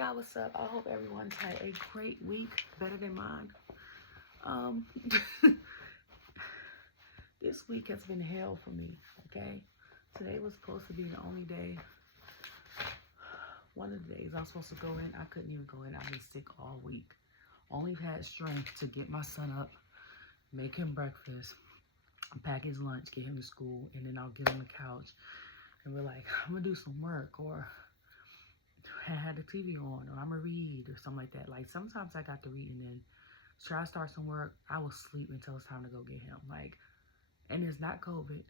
y'all, what's up? I hope everyone's had a great week, better than mine. This week has been hell for me, okay? Today was supposed to be the only day, one of the days I was supposed to go in. I couldn't even go in. I've been sick all week. Only had strength to get my son up, make him breakfast, pack his lunch, get him to school, and then I'll get on the couch and we're like, I'm gonna do some work, or I had the TV on, or I'm gonna read, or something like that. Like, sometimes I got to read and then try to start some work. I will sleep until it's time to go get him. Like, and it's not COVID.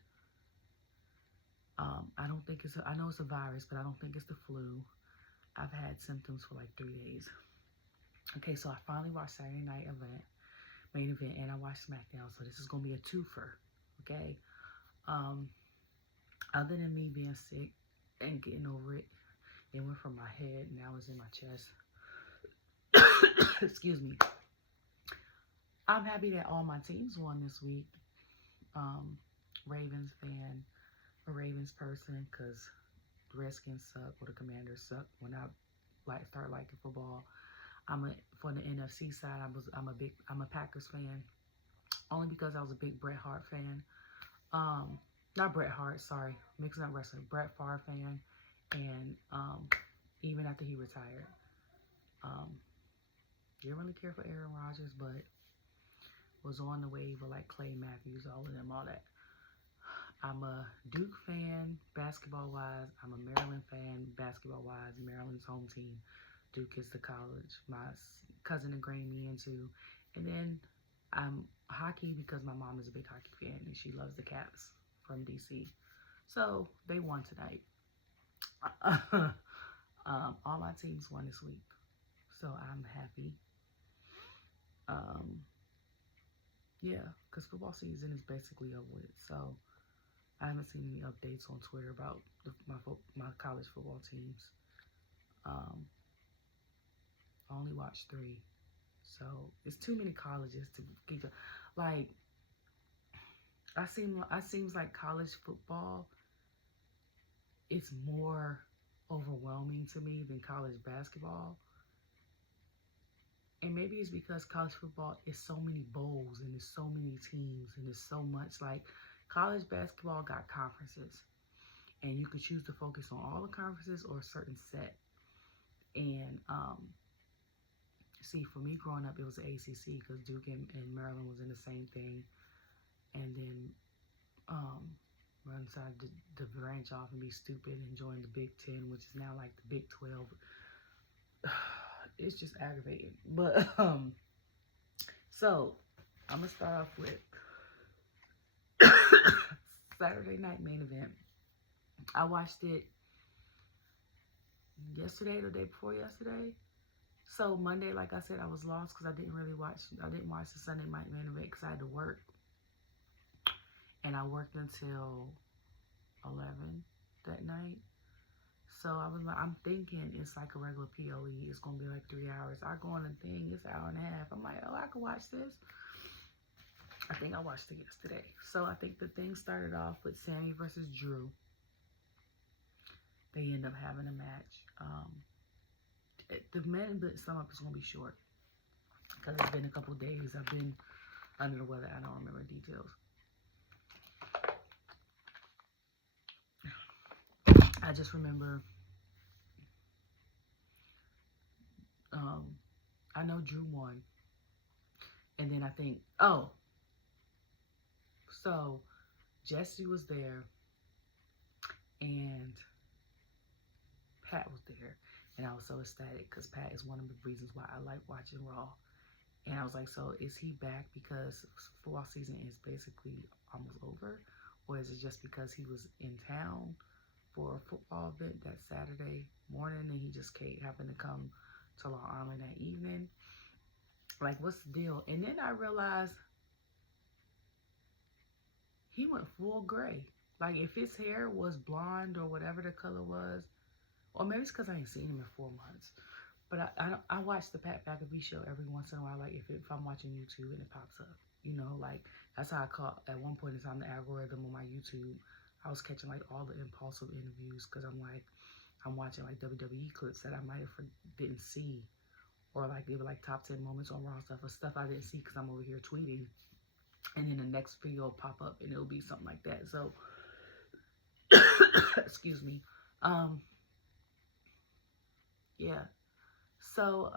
I don't think it's I know it's a virus, but I don't think it's the flu. I've had symptoms for like 3 days. Okay, so I finally watched Saturday night main event, and I watched Smackdown. So this is gonna be a twofer. Okay. Other than me being sick and getting over it, it went from my head, now it's in my chest. Excuse me. I'm happy that all my teams won this week. Ravens fan, a Ravens person, because the Redskins suck or the Commanders suck. When I start liking football, for the NFC side, I'm a Packers fan, only because I was a big Bret Hart fan. Not Bret Hart, sorry, mixing up wrestling. Bret Favre fan, and even after he retired, didn't really care for Aaron Rodgers, but was on the wave of like Clay Matthews, all of them, all that. I'm a Duke fan, basketball-wise. I'm a Maryland fan, basketball-wise. Maryland's home team. Duke is the college my cousin ingrained me into. And then I'm hockey because my mom is a big hockey fan and she loves the Caps from DC. So they won tonight. All my teams won this week, so I'm happy. Yeah, because football season is basically over with. So I haven't seen any updates on Twitter about my college football teams. I only watched 3, so it's too many colleges to keep. Like, seems like college football is more overwhelming to me than college basketball. And maybe it's because college football is so many bowls and there's so many teams and there's so much. Like, college basketball got conferences, and you could choose to focus on all the conferences or a certain set. And see, for me growing up, it was the ACC because Duke and Maryland was in the same thing. And then one decided to branch off and be stupid and join the Big 10, which is now like the Big 12. It's just aggravating. But so I'm gonna start off with Saturday night main event. I watched it yesterday or the day before yesterday. So Monday, like I said, I was lost because I didn't watch the Sunday night main event because I had to work. And I worked until 11 that night. So I'm thinking it's like a regular PLE. It's going to be like 3 hours. I go on the thing, it's an hour and a half. I'm like, oh, I can watch this. I think I watched it yesterday. So I think the thing started off with Sammy versus Drew. They end up having a match. The men sum up is going to be short because it's been a couple days. I've been under the weather. I don't remember details. I just remember, I know Drew won. And then I think, so Jesse was there and Pat was there. And I was so ecstatic because Pat is one of the reasons why I like watching Raw. And I was like, so is he back because football season is basically almost over? Or is it just because he was in town for a football event that Saturday morning and he just happened to come to Long Island that evening? Like, what's the deal? And then I realized he went full gray. Like, if his hair was blonde or whatever the color was, or maybe it's because I ain't seen him in 4 months. But I watch the Pat McAfee show every once in a while. Like, if I'm watching YouTube and it pops up, you know, like, that's how I caught at one point in time the algorithm on my YouTube. I was catching like all the impulsive interviews because I'm like, I'm watching like WWE clips that I might have didn't see, or like they were like top 10 moments on Raw stuff or stuff I didn't see because I'm over here tweeting, and then the next video will pop up and it'll be something like that. So excuse me. Yeah. So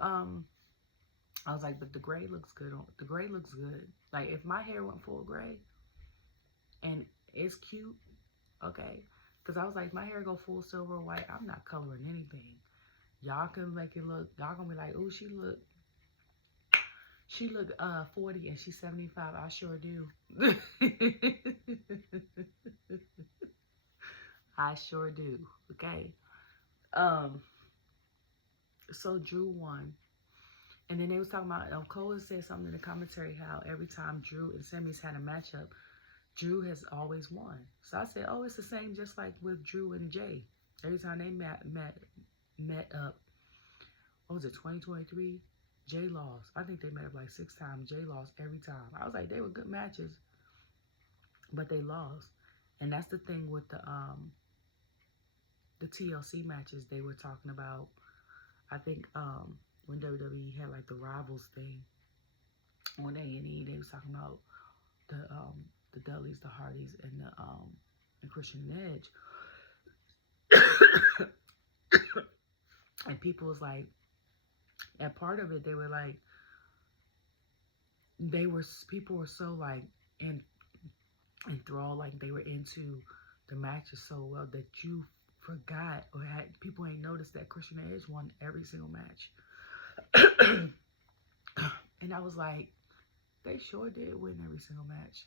I was like, but the gray looks good. The gray looks good. Like if my hair went full gray and it's cute, okay. Because I was like, my hair go full silver or white, I'm not coloring anything. Y'all can make it look, y'all gonna be like, oh, she look 40 and she's 75. I sure do. I sure do. Okay. So Drew won. And then they was talking about, Cole said something in the commentary how every time Drew and Sammy's had a matchup, Drew has always won. So I said, oh, it's the same just like with Drew and Jay. Every time they met up, what was it, 2023? Jay lost. I think they met up like 6 times. Jay lost every time. I was like, they were good matches, but they lost. And that's the thing with the TLC matches they were talking about. I think when WWE had like the Rivals thing on A&E, they was talking about the Dudleys, the Hardys, and Christian and Edge. And people was like, and part of it, they were like, people were so like enthralled, like they were into the matches so well that you forgot or people ain't noticed that Christian and Edge won every single match. And I was like, they sure did win every single match.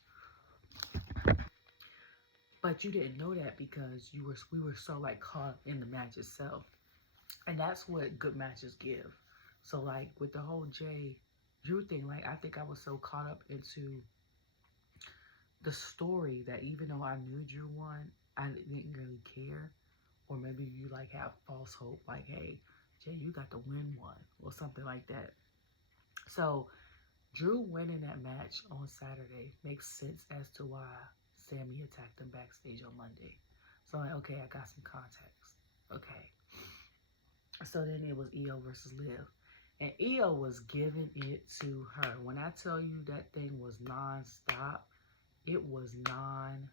But you didn't know that because we were so like caught in the match itself. And that's what good matches give. So like with the whole Drew thing, like I think I was so caught up into the story that even though I knew Drew won, I didn't really care. Or maybe you like have false hope, like, hey, Jay, you got to win one or something like that. So Drew winning that match on Saturday makes sense as to why Sammy attacked him backstage on Monday. So I'm like, okay, I got some context. Okay. So then it was Io versus Liv. And Io was giving it to her. When I tell you that thing was non-stop, it was non-stop.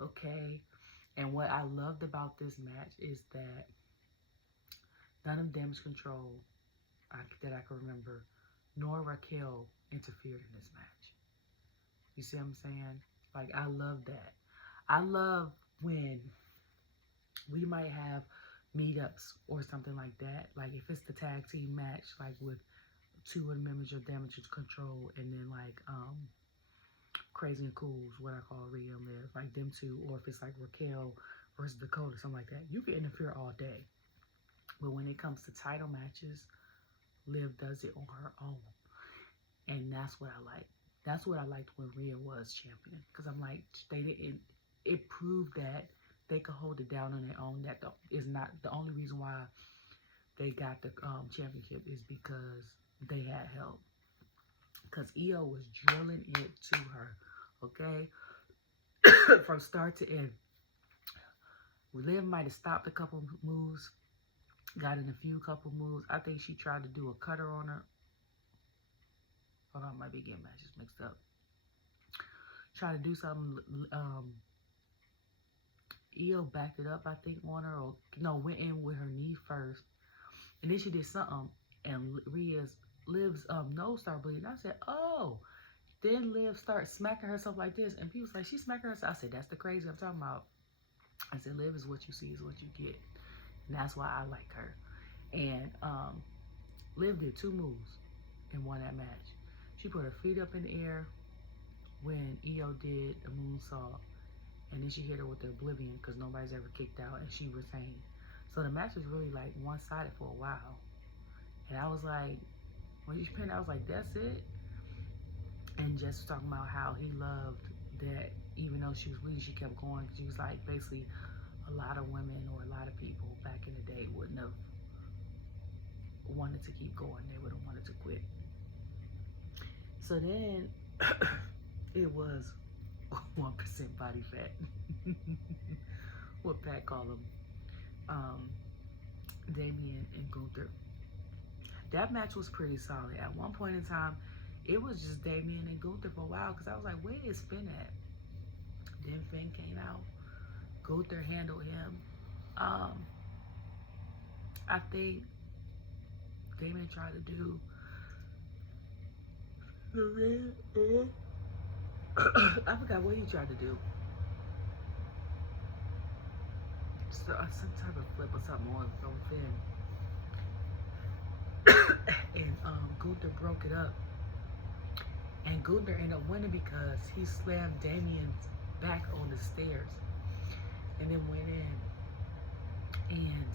Okay? And what I loved about this match is that none of Damage Control that I can remember, nor Raquel interfered in this match. You see what I'm saying? Like, I love that. I love when we might have meetups or something like that. Like, if it's the tag team match, like with 2 of the members of Damage Control, and then like Crazy and Cool's, what I call Rhea and Liv, like them 2, or if it's like Raquel versus Dakota, something like that, you can interfere all day. But when it comes to title matches, Liv does it on her own. And that's what I like. That's what I liked when Rhea was champion. Because I'm like, it proved that they could hold it down on their own. That is not the only reason why they got the championship is because they had help. Because Io was drilling it to her, okay? From start to end. Liv might have stopped a couple moves, got in a couple moves. I think she tried to do a cutter on her. Hold on, I might be getting matches mixed up. Tried to do something. Io backed it up, I think, on her. Or no, went in with her knee first. And then she did something. And Liv's nose started bleeding. I said, oh. Then Liv started smacking herself like this. And people was like, she smacking herself. I said, that's the crazy I'm talking about. I said, Liv is what you see is what you get. And that's why I like her. And Liv did 2 moves and won that match. She put her feet up in the air when Io did a moonsault. And then she hit her with the Oblivion because nobody's ever kicked out. And she retained. So the match was really like one-sided for a while. And I was like, when she pinned, I was like, that's it? And just talking about how he loved that even though she was bleeding, she kept going. She was like, basically, a lot of women or a lot of people back in the day wouldn't have wanted to keep going. They would have wanted to quit. So then it was 1% body fat. What Pat call them, Damian and Gunther. That match was pretty solid. At one point in time, it was just Damian and Gunther for a while because I was like, where is Finn at? Then Finn came out. Gunther handled him. I think Damian tried to do I forgot what he tried to do. So, some type of flip or something on Finn. And Gunther broke it up. And Gunther ended up winning because he slammed Damian's back on the stairs. And then went in. And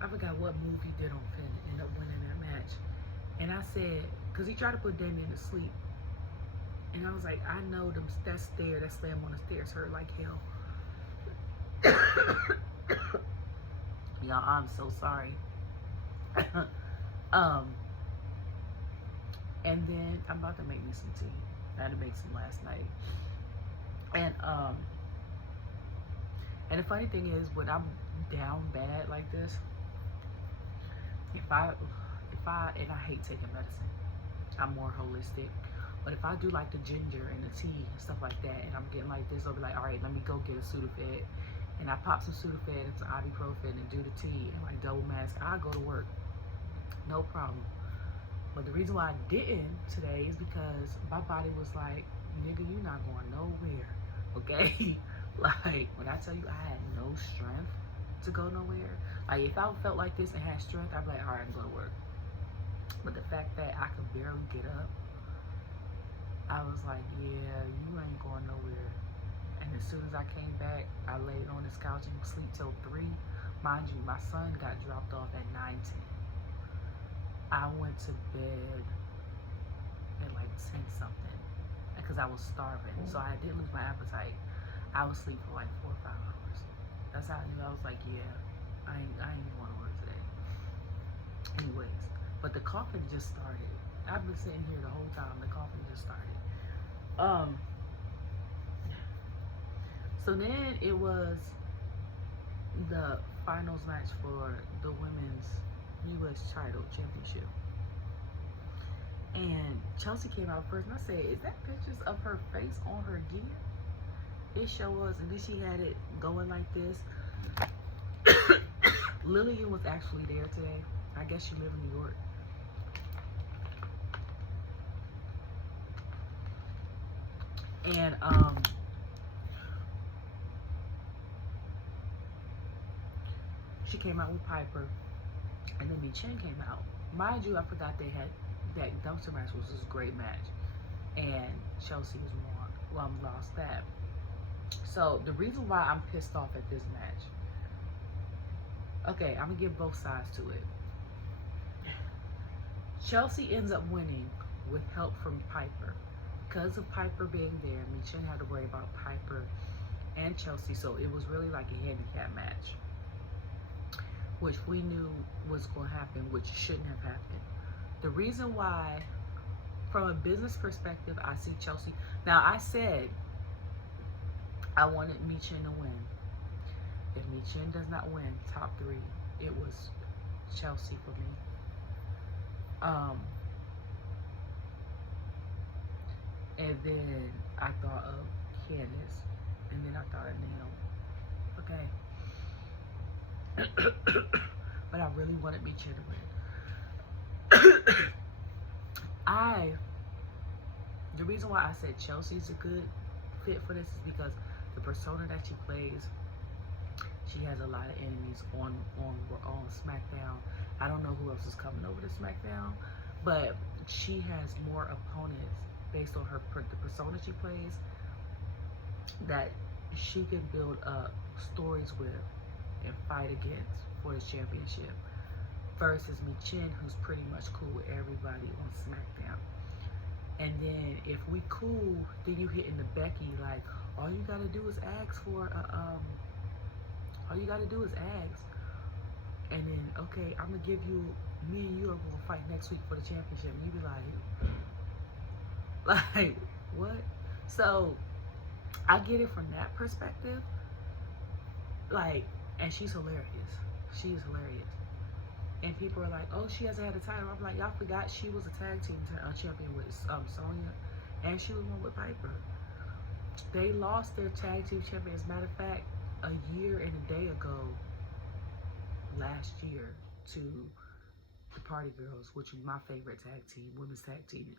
I forgot what move he did on Finn and ended up winning that match. And I said, because he tried to put Damian to sleep. And I was like, I know that slam on the stairs hurt like hell. Y'all, I'm so sorry. And then I'm about to make me some tea. I had to make some last night. And the funny thing is, when I'm down bad like this, and I hate taking medicine. I'm more holistic. But if I do like the ginger and the tea and stuff like that, and I'm getting like this, I'll be like, all right, let me go get a Sudafed. And I pop some Sudafed and some ibuprofen and do the tea and like double mask. I'll go to work. No problem. But the reason why I didn't today is because my body was like, nigga, you not going nowhere. Okay? Like, when I tell you I had no strength to go nowhere, like if I felt like this and had strength, I'd be like, all right, I'm going to work. But the fact that I could barely get up, I was like, yeah, you ain't going nowhere. And as soon as I came back, I laid on this couch and sleep till 3. Mind you, my son got dropped off at 9:10. I went to bed at like 10 something because I was starving. So I did lose my appetite. I was asleep for like 4 or 5 hours. That's how I knew. I was like, yeah, I ain't going to work today. Anyways, but the coughing just started. I've been sitting here the whole time. The coughing just started. So then it was the finals match for the women's U.S. title championship. And Chelsea came out first, and I said, is that pictures of her face on her gear? It sure was. And then she had it going like this. Lillian was actually there today. I guess she lived in New York. And she came out with Piper, and then Michin came out. Mind you, I forgot they had that dumpster match was this great match, and Chelsea was lost that. So the reason why I'm pissed off at this match, okay, I'm gonna give both sides to it. Chelsea ends up winning with help from Piper. Because of Piper being there, Michin had to worry about Piper and Chelsea, so it was really like a handicap match, which we knew was going to happen, which shouldn't have happened. The reason why, from a business perspective, I see Chelsea. Now, I said I wanted Michin to win. If Michin does not win top 3, it was Chelsea for me. And then I thought of Candice, and then I thought of Naomi. Okay. But I really wanted Michin to win. The reason why I said Chelsea's a good fit for this is because the persona that she plays, she has a lot of enemies on Smackdown. I don't know who else is coming over to Smackdown, but she has more opponents based on the persona she plays that she can build up stories with and fight against for this championship, versus Michin, who's pretty much cool with everybody on Smackdown. And then if we cool, then you hitting the Becky, like, all you gotta do is ask for all you gotta do is ask, and then okay, I'm gonna give you, me and you are gonna fight next week for the championship, and you be like what? So I get it from that perspective, like, And she's hilarious. She's hilarious. And people are like, oh, she hasn't had a title. I'm like, y'all forgot she was a tag team champion with Sonya, and she was one with Piper. They lost their tag team champion. As a matter of fact, a year and a day ago, last year, to the Party Girls, which is my favorite tag team, women's tag team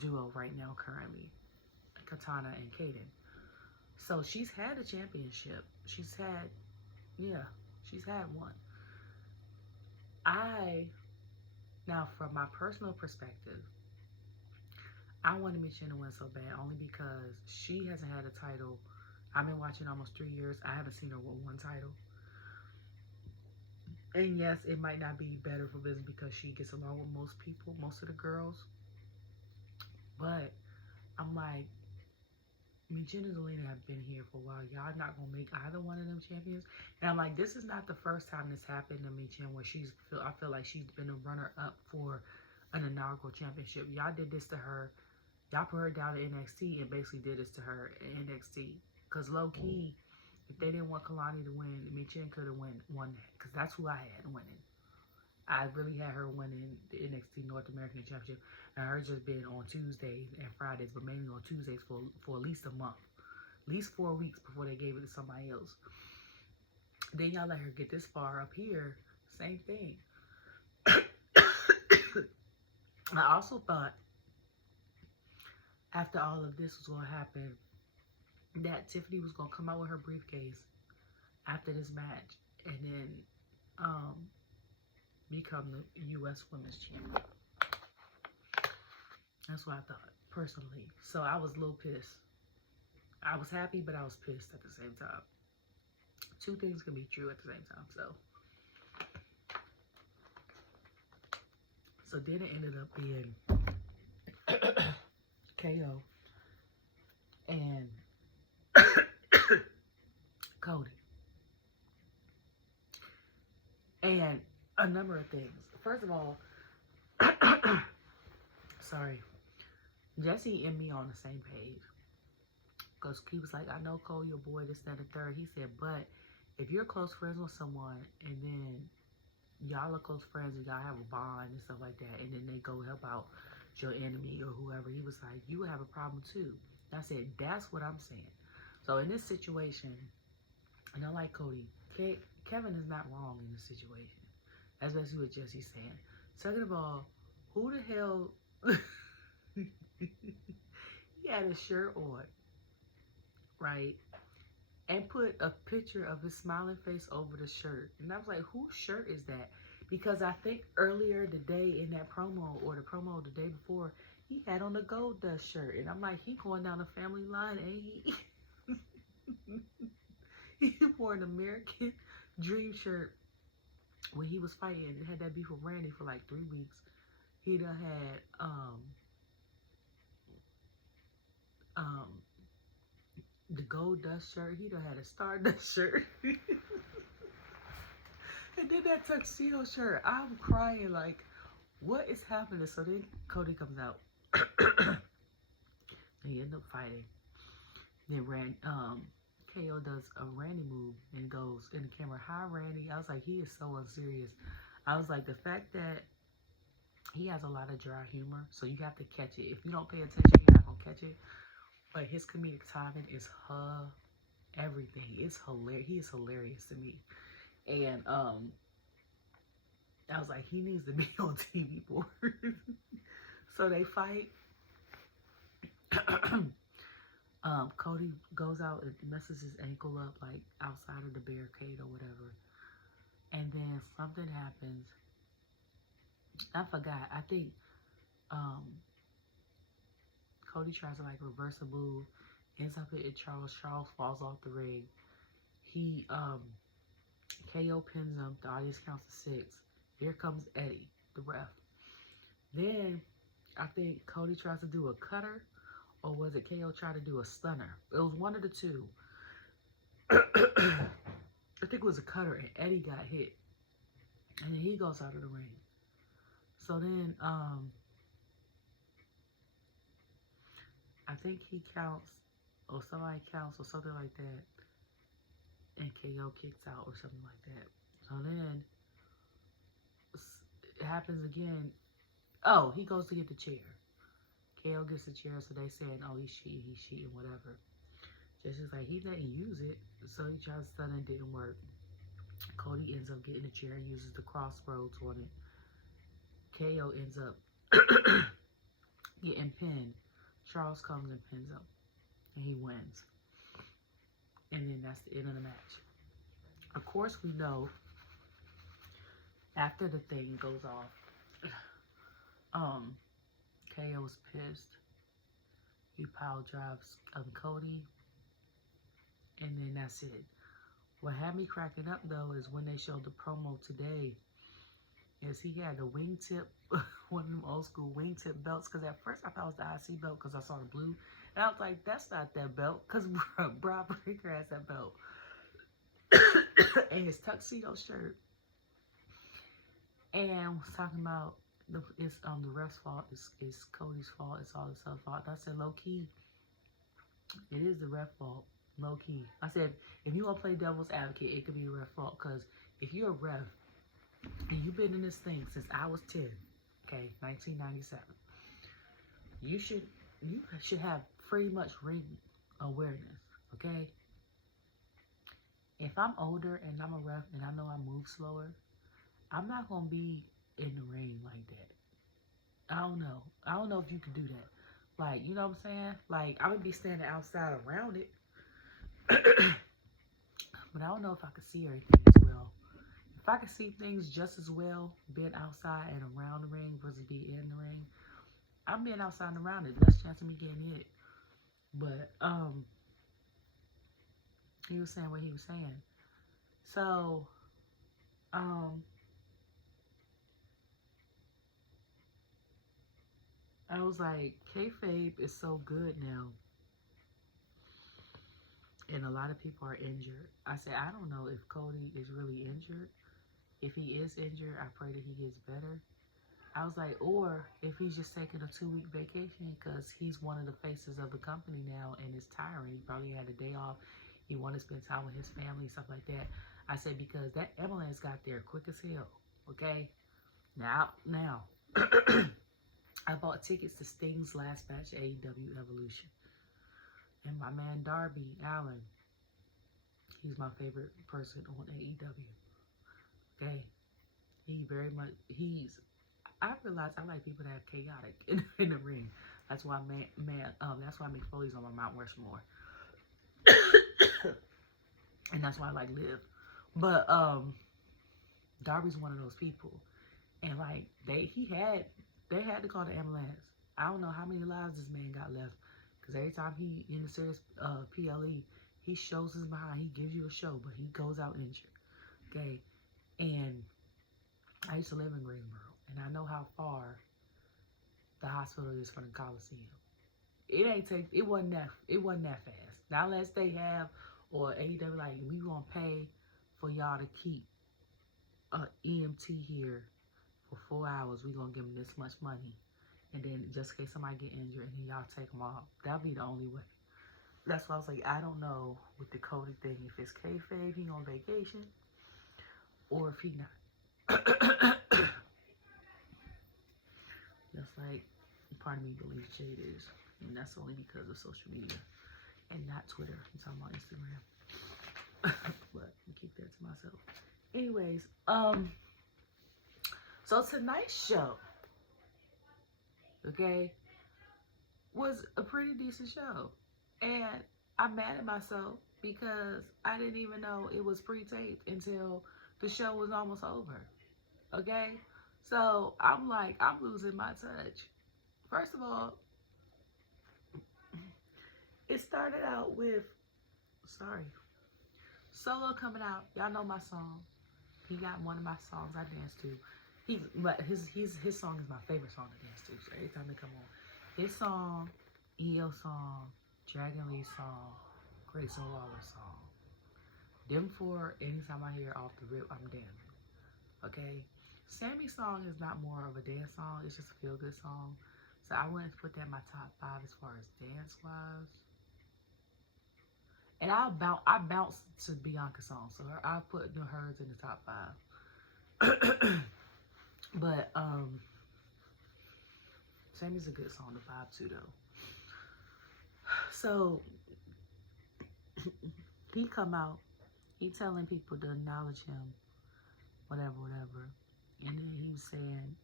duo right now currently, Katana and Kaden. So she's had a championship. She's had one. Now from my personal perspective, I wanted Miss Jen to win so bad only because she hasn't had a title. I've been watching almost 3 years. I haven't seen her with one title. And yes, it might not be better for business because she gets along with most people, most of the girls. But I'm like, Miss Jen and Zelina have been here for a while. Y'all not gonna make either one of them champions. And I'm like, this is not the first time this happened to Miss Jen where I feel like she's been a runner-up for an inaugural championship. Y'all did this to her. Y'all put her down to NXT and basically did this to her in NXT. Because low-key, if they didn't want Kalani to win, Miss Jen could have won that. Because that's who I had winning. I really had her winning the NXT North American Championship. And her just been on Tuesdays and Fridays, but mainly on Tuesdays for at least a month. At least 4 weeks before they gave it to somebody else. Then y'all let her get this far up here. Same thing. I also thought after all of this was going to happen that Tiffany was going to come out with her briefcase after this match and then become the U.S. Women's Champion. That's what I thought, personally. So I was a little pissed. I was happy, but I was pissed at the same time. Two things can be true at the same time, so then it ended up being KO and Cody. And a number of things. First of all, sorry, Jesse and me on the same page. Because he was like, I know Cole, your boy, this, that, and third. He said, but if you're close friends with someone and then y'all are close friends and y'all have a bond and stuff like that, and then they go help out your enemy or whoever, he was like, you would have a problem too. And I said, that's what I'm saying. So in this situation, and I like Cody, Kevin is not wrong in this situation. That's basically what Jesse's saying. Second of all, who the hell he had a shirt on, right? And put a picture of his smiling face over the shirt. And I was like, whose shirt is that? Because I think earlier today in that promo, or the promo the day before, he had on the Gold Dust shirt. And I'm like, he going down the family line, and he wore an American Dream shirt when he was fighting and had that beef with Randy for like 3 weeks. He done had the Gold Dust shirt. He done had a Stardust shirt. And then that tuxedo shirt. I'm crying like, what is happening? So then Cody comes out. They end up fighting. Then KO does a Randy move and goes in the camera, hi Randy. I was like, he is so unserious. I was like, the fact that he has a lot of dry humor, so you have to catch it. If you don't pay attention, you're not gonna catch it. But his comedic timing is everything. It's hilarious. He is hilarious to me. And I was like, he needs to be on TV more. So they fight. Cody goes out and messes his ankle up, like outside of the barricade or whatever. And then something happens. I forgot. I think Cody tries to like reverse a move, ends up hitting Charles. Charles falls off the ring. He KO pins him. The audience counts to 6. Here comes Eddie, the ref. Then I think Cody tries to do a cutter, or was it KO tried to do a stunner? It was one of the two. I think it was a cutter, and Eddie got hit, and then he goes out of the ring. So then I think he counts, or somebody counts, or something like that. and KO kicks out or something like that. So then it happens again. Oh, he goes to get the chair. KO gets the chair, so they saying, oh, he's cheating, whatever. Just like, he didn't use it, so he tries to stun, it didn't work. Cody ends up getting the chair and uses the crossroads on it. KO ends up getting pinned. Charles comes and pins him, and he wins. And then that's the end of the match. Of course, we know after the thing goes off, KO was pissed. He pile drives Cody, and then that's it. What had me cracking up though is when they showed the promo today, is he had a wingtip, one of them old school wingtip belts. Because at first I thought it was the IC belt because I saw the blue, and I was like, that's not that belt, because Braun Breaker has that belt. And his tuxedo shirt. And was talking about it's the ref's fault, it's Cody's fault, it's all this other fault. I said, low key, it is the ref fault, low key. I said, if you want to play devil's advocate, it could be the ref fault, because if you're a ref and you've been in this thing since I was 10, okay, 1997, you should have pretty much ring awareness, okay? If I'm older and I'm a ref and I know I move slower, I'm not going to be in the ring like that. I don't know. I don't know if you could do that. Like, you know what I'm saying? Like, I would be standing outside around it. But I don't know if I could see everything as well. If I could see things just as well being outside and around the ring versus being in the ring, I'm being outside and around it. Less chance of me getting hit. But, he was saying what he was saying. So, I was like, kayfabe is so good now. And a lot of people are injured. I said, I don't know if Cody is really injured. If he is injured, I pray that he gets better. I was like, or if he's just taking a 2-week vacation because he's one of the faces of the company now and it's tiring. He probably had a day off. He wanted to spend time with his family, stuff like that. I said, because that ambulance got there quick as hell, okay? Now, I bought tickets to Sting's last match, AEW Evolution. And my man Darby Allin, he's my favorite person on AEW. Okay? He very much, I realize I like people that are chaotic in the ring. That's why that's why Mick Foley's on my Mount Rushmore. And that's why I like Liv. But Darby's one of those people. And like they had to call the ambulance. I don't know how many lives this man got left. Because every time he in the serious PLE, he shows his behind. He gives you a show, but he goes out injured. Okay? And I used to live in Greensboro, and I know how far the hospital is from the Coliseum. It wasn't that fast. Now unless they have, or AEW like, we gonna pay for y'all to keep an EMT here for 4 hours. We gonna give them this much money. And then just in case somebody get injured and then y'all take them off. That'll be the only way. That's why I was like, I don't know with the Cody thing, if it's kayfabe, he on vacation, or if he not. That's like part of me believes Jade is. And that's only because of social media and not Twitter. I'm talking about Instagram. But I'll keep that to myself. Anyways, so tonight's show, okay, was a pretty decent show. And I'm mad at myself because I didn't even know it was pre-taped until the show was almost over. Okay? So I'm like, I'm losing my touch. First of all, it started out with, Solo coming out. Y'all know my song. He got one of my songs I dance to. But his song is my favorite song to dance to. So every time they come on, his song, EO song, Dragon Lee song, Grayson Waller song. Them four, anytime I hear off the rip, I'm dancing. Okay? Sammy's song is not more of a dance song. It's just a feel-good song. So I wouldn't put that in my top 5 as far as dance-wise. And I bounced to Bianca's song, so I put hers in the top 5. But Sammy's a good song to vibe to though. So he come out, he telling people to acknowledge him, whatever. And then he was saying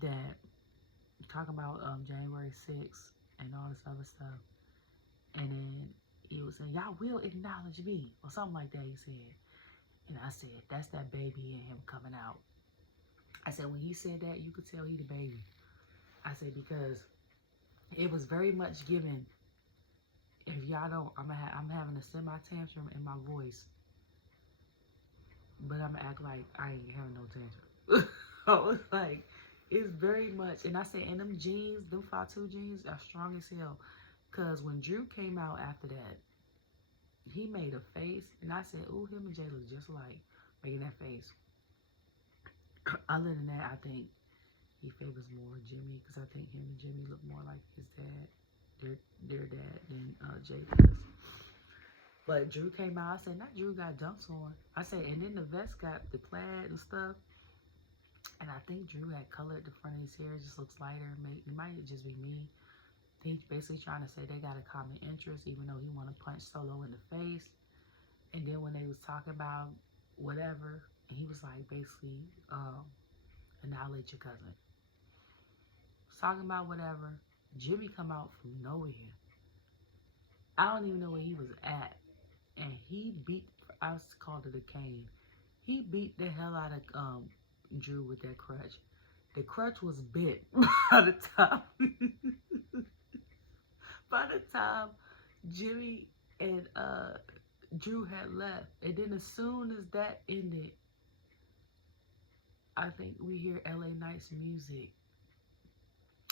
that, talking about January 6th and all this other stuff. And then he was saying, y'all will acknowledge me, or something like that, he said. And I said, that's that baby in him coming out. I said, when he said that, you could tell he the baby. I said, because it was very much given, if y'all don't, I'm having a semi-tantrum in my voice. But I'm going to act like I ain't having no tantrum. I was like, it's very much, and I said, and them jeans, them 5'2" jeans are strong as hell. Because when Drew came out after that, he made a face, and I said, ooh, him and Jay look just alike, making that face. Other than that, I think he favors more Jimmy, because I think him and Jimmy look more like his dad, their dad, than Jay does. But Drew came out, I said, not Drew got dunks on. I said, and then the vest got the plaid and stuff. And I think Drew had colored the front of his hair, it just looks lighter. It might just be me. He's basically trying to say they got a common interest, even though he want to punch Solo in the face. And then when they was talking about whatever, and he was like, basically, annihilate your cousin. Talking about whatever, Jimmy come out from nowhere. I don't even know where he was at. And he beat, I called it a cane. He beat the hell out of Drew with that crutch. The crutch was bent by the time. By the time Jimmy and Drew had left. And then as soon as that ended, I think we hear LA Knight's music.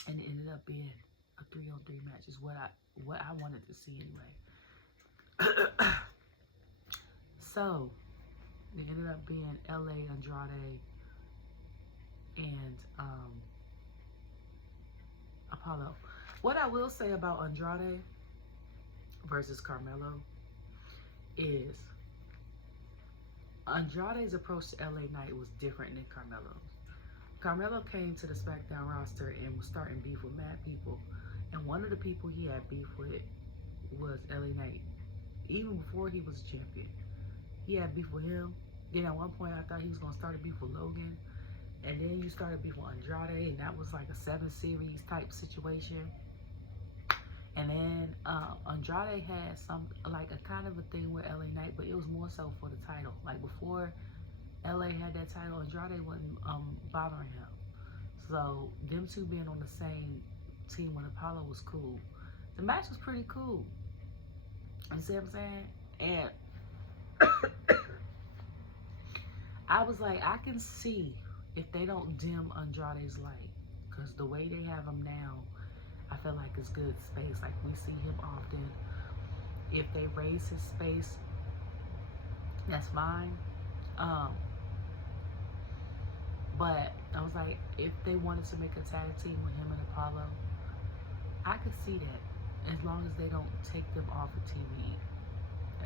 And it ended up being a 3-on-3 match, is what I wanted to see anyway. So it ended up being LA, Andrade, and Apollo. What I will say about Andrade versus Carmelo is Andrade's approach to LA Knight was different than Carmelo's. Carmelo came to the Smackdown roster and was starting beef with mad people. And one of the people he had beef with was LA Knight. Even before he was a champion, he had beef with him. Then at one point I thought he was going to start a beef with Logan. And then you started beef with Andrade, and that was like a 7-series type situation. And then Andrade had like a kind of a thing with LA Knight, but it was more so for the title. Like before LA had that title, Andrade wasn't bothering him. So them two being on the same team when Apollo was cool. The match was pretty cool. You see what I'm saying? And I was like, I can see if they don't dim Andrade's light, because the way they have him now, I feel like it's good space. Like we see him often. If they raise his space, that's fine. But I was like, if they wanted to make a tag team with him and Apollo, I could see that, as long as they don't take them off of TV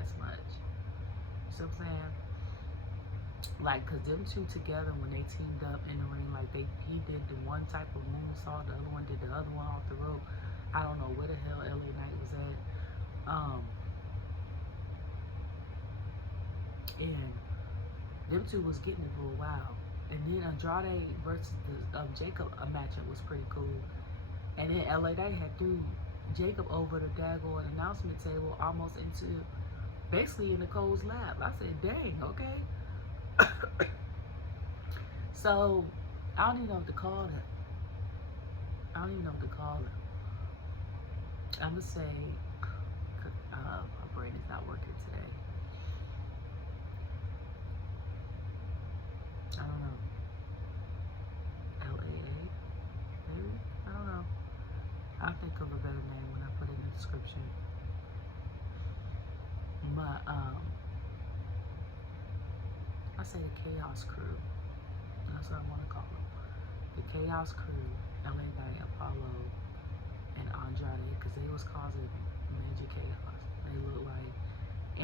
as much. You see what I'm saying? Like, cause them two together, when they teamed up in the ring, like he did the one type of moonsault, the other one did the other one off the rope. I don't know where the hell LA Knight was at. And them two was getting it for a while. And then Andrade versus the Jacob matchup was pretty cool. And then LA Knight had threw Jacob over the daggone announcement table, almost into basically in Nicole's lap. I said, dang, okay. So I don't even know what to call it. I'm gonna say my brain is not working today. I don't know. LAA? Maybe? I don't know. I'll think of a better name when I put it in the description. But I say the Chaos Crew. That's what I want to call them. The Chaos Crew, LA Knight, Apollo, and Andrade, because they was causing major chaos. They it looked like,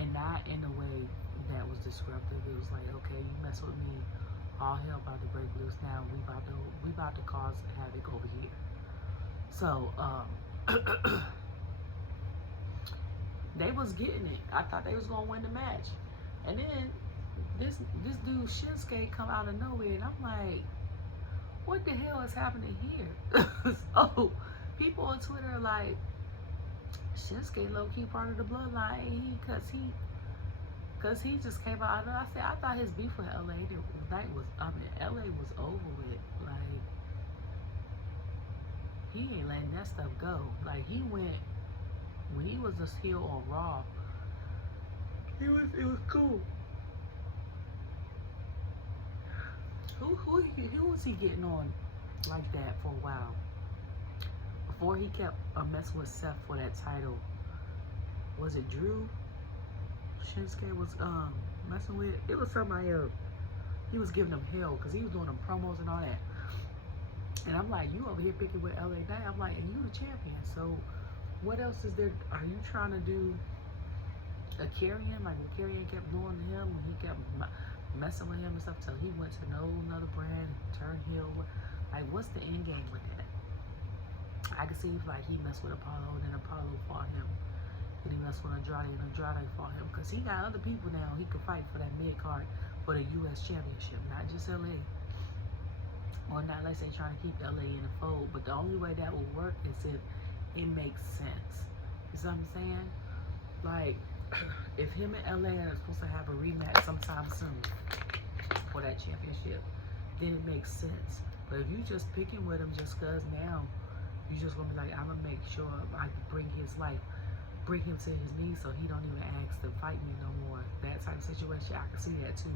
and not in a way that was disruptive. It was like, okay, you mess with me, all hell about to break loose. Now we about to cause havoc over here. So they was getting it. I thought they was gonna win the match, and then this dude Shinsuke come out of nowhere, and I'm like, what the hell is happening here? So people on Twitter are like, Shinsuke low key part of the bloodline, cause he just came out. I said I thought his beef with LA LA was over with. Like, he ain't letting that stuff go. Like, he went when he was a heel on Raw. It was cool. Who was he getting on like that for a while? Before he kept messing with Seth for that title. Was it Drew? Shinsuke was messing with. It was somebody else. He was giving them hell because he was doing them promos and all that. And I'm like, you over here picking with LA Knight. I'm like, and you the champion. So what else is there? Are you trying to do a Carrion? Like what Carrion kept doing to him when he kept messing with him and stuff till he went to another brand and turned heel. Like, what's the end game with that? I can see if like he messed with Apollo and then Apollo fought him. And he messed with Andrade and Andrade fought him. Because he got other people now he could fight for that mid-card for the U.S. Championship, not just LA. Or not unless they're trying to keep LA in the fold. But the only way that will work is if it makes sense. You see what I'm saying? Like, if him and LA are supposed to have a rematch sometime soon for that championship, then it makes sense. But if you just picking with him just cause now, you just gonna be like, I'm gonna make sure I can bring him to his knees so he don't even ask to fight me no more. That type of situation, I can see that too.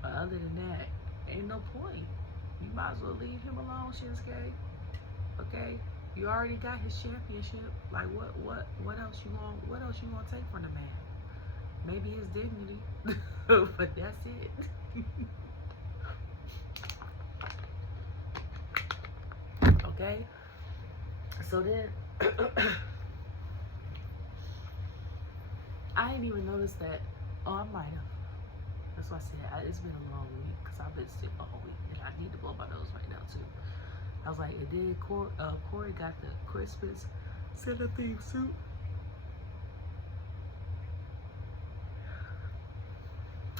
But other than that, ain't no point. You might as well leave him alone, Shinsuke. Okay? You already got his championship. Like what else you gonna take from the man? Maybe his dignity. But that's it. Okay? So then I didn't even notice that. Oh, I might have. That's why I said it's been a long week because I've been sick all week and I need to blow my nose right now too. I was like, and then Corey got the Christmas Santa theme suit.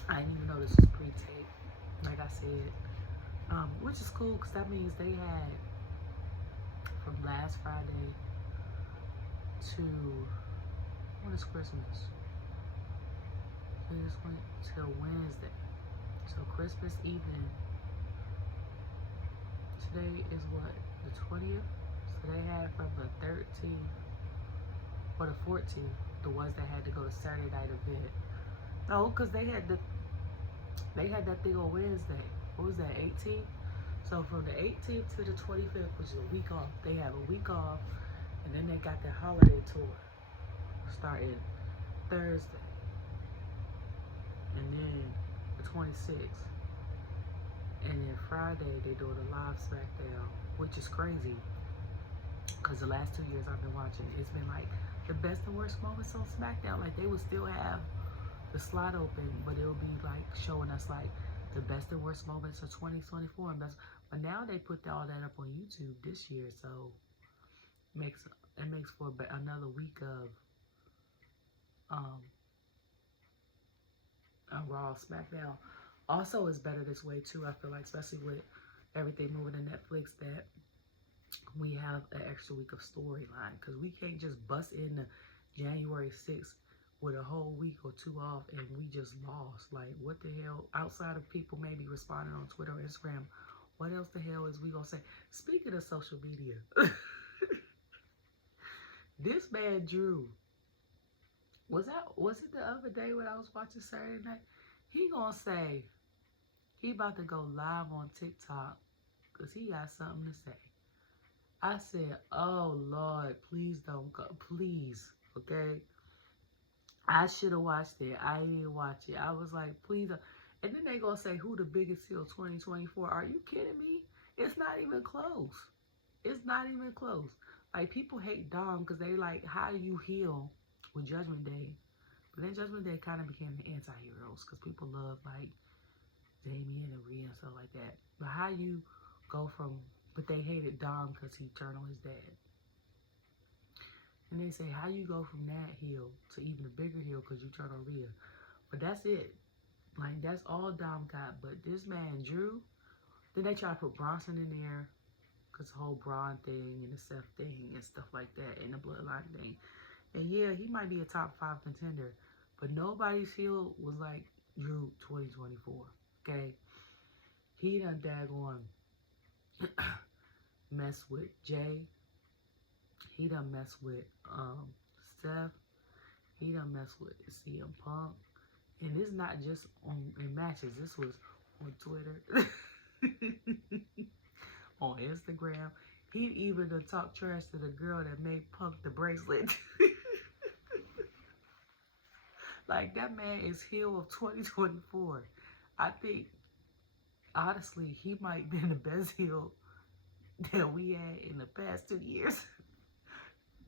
I didn't even know this was pre-taped, like I said, which is cool because that means they had from last Friday to when is Christmas? They just went till Wednesday. So Christmas evening. Today is what? The 20th? So they had from the 13th or the 14th, the ones that had to go to Saturday night event. No, because they had that thing on Wednesday. What was that, 18th? So from the 18th to the 25th, which is a week off, they have a week off, and then they got their holiday tour starting Thursday. And then the 26th. And then Friday, they do the live Smackdown, which is crazy. Because the last 2 years I've been watching, it's been like the best and worst moments on Smackdown. Like, they would still have the slot open, but it would be like showing us like the best and worst moments of 2024. But now they put all that up on YouTube this year, so it makes for another week of Raw, SmackDown. Also, it's better this way too. I feel like, especially with everything moving to Netflix, that we have an extra week of storyline because we can't just bust in January 6th with a whole week or two off and we just lost. Like, what the hell? Outside of people maybe responding on Twitter or Instagram, what else the hell is we gonna say? Speaking of social media, this man Drew. Was it the other day when I was watching Saturday Night? He gonna say he about to go live on TikTok because he got something to say. I said, oh Lord, please don't go. Please, okay? I should have watched it. I didn't watch it. I was like, please don't. And then they gonna say who the biggest heel 2024. Are you kidding me? It's not even close. It's not even close. Like, people hate Dom because they like, how do you heal with Judgment Day. But then Judgment Day kind of became the anti-heroes because people love like Damien and Rhea and stuff like that. But how you go from, but they hated Dom because he turned on his dad. And they say, how you go from that heel to even a bigger heel because you turn on Rhea. But that's it. Like, that's all Dom got. But this man, Drew, then they try to put Bronson in there because the whole Braun thing and the Seth thing and stuff like that and the Bloodline thing. And yeah, he might be a top 5 contender. But nobody's heel was like Drew 2024. Okay? He done daggone mess with Jay. He done mess with Seth. He done mess with CM Punk. And this not just in matches. This was on Twitter, on Instagram. He even done talk trash to the girl that made Punk the bracelet. Like, that man is heel of 2024. I think, honestly, he might be the best heel that we had in the past 2 years.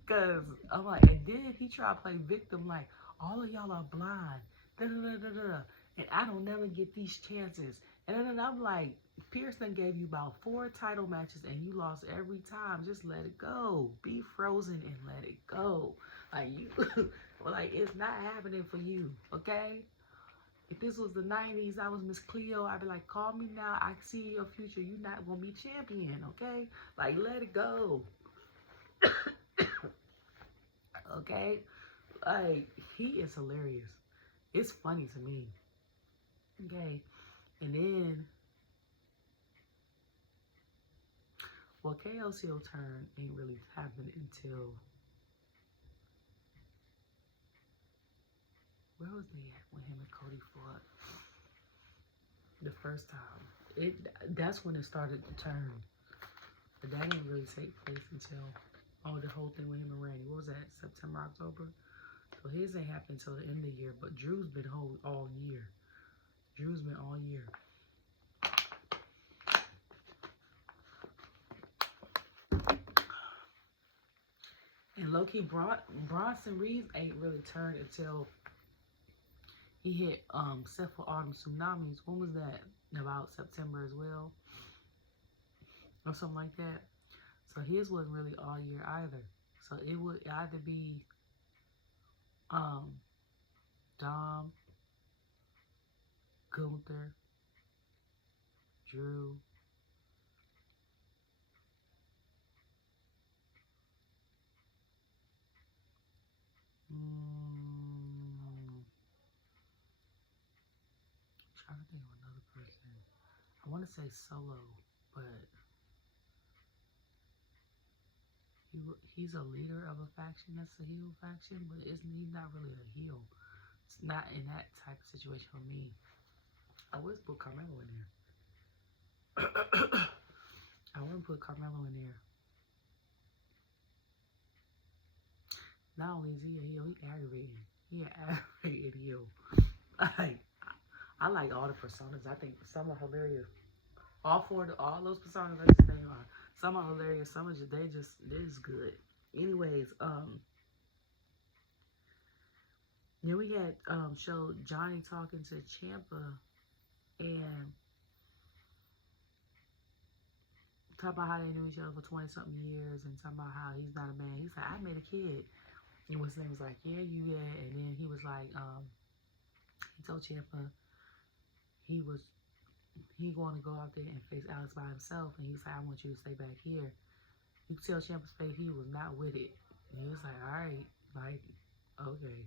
Because I'm like, and then he tried to play victim like, all of y'all are blind. Da-da-da-da-da. And I don't never get these chances. And then I'm like, Pearson gave you about 4 title matches and you lost every time. Just let it go. Be frozen and let it go. Like, you, like, it's not happening for you, okay? If this was the 90s, I was Miss Cleo, I'd be like, call me now. I see your future. You're not going to be champion, okay? Like, let it go. Okay? Like, he is hilarious. It's funny to me. Okay? And then, well, KO's heel turn ain't really happened until, where was they at when him and Cody fought? The first time. That's when it started to turn. But that didn't really take place until, the whole thing with him and Randy. What was that? September, October? So his ain't happened until the end of the year. But Drew's been whole all year. Drew's been all year. And low-key, Bronson Reed ain't really turned until he hit Seth for Autumn Tsunamis. When was that? About September as well? Or something like that. So his wasn't really all year either. So it would either be Dom, Gunther, Drew, trying to think of another person. I want to say Solo, but he's a leader of a faction that's a heel faction, but he's not really a heel. It's not in that type of situation for me. I would put Carmelo in there. I want to put Carmelo in there. Not only is he a heel, he aggravating. He an aggravated heel. I like all the personas. I think some are hilarious. All those personas I just named are. Some are hilarious. Some are they're just good. Anyways, then we had showed Johnny talking to Ciampa and talk about how they knew each other for 20-something years and talking about how he's not a man. He's like, I made a kid. And his name was like, yeah, you yeah. And then he was like, he told Ciampa he going to go out there and face Alex by himself. And he's like, I want you to stay back here. You could tell Ciampa's face he was not with it. And he was like, all right, like, okay,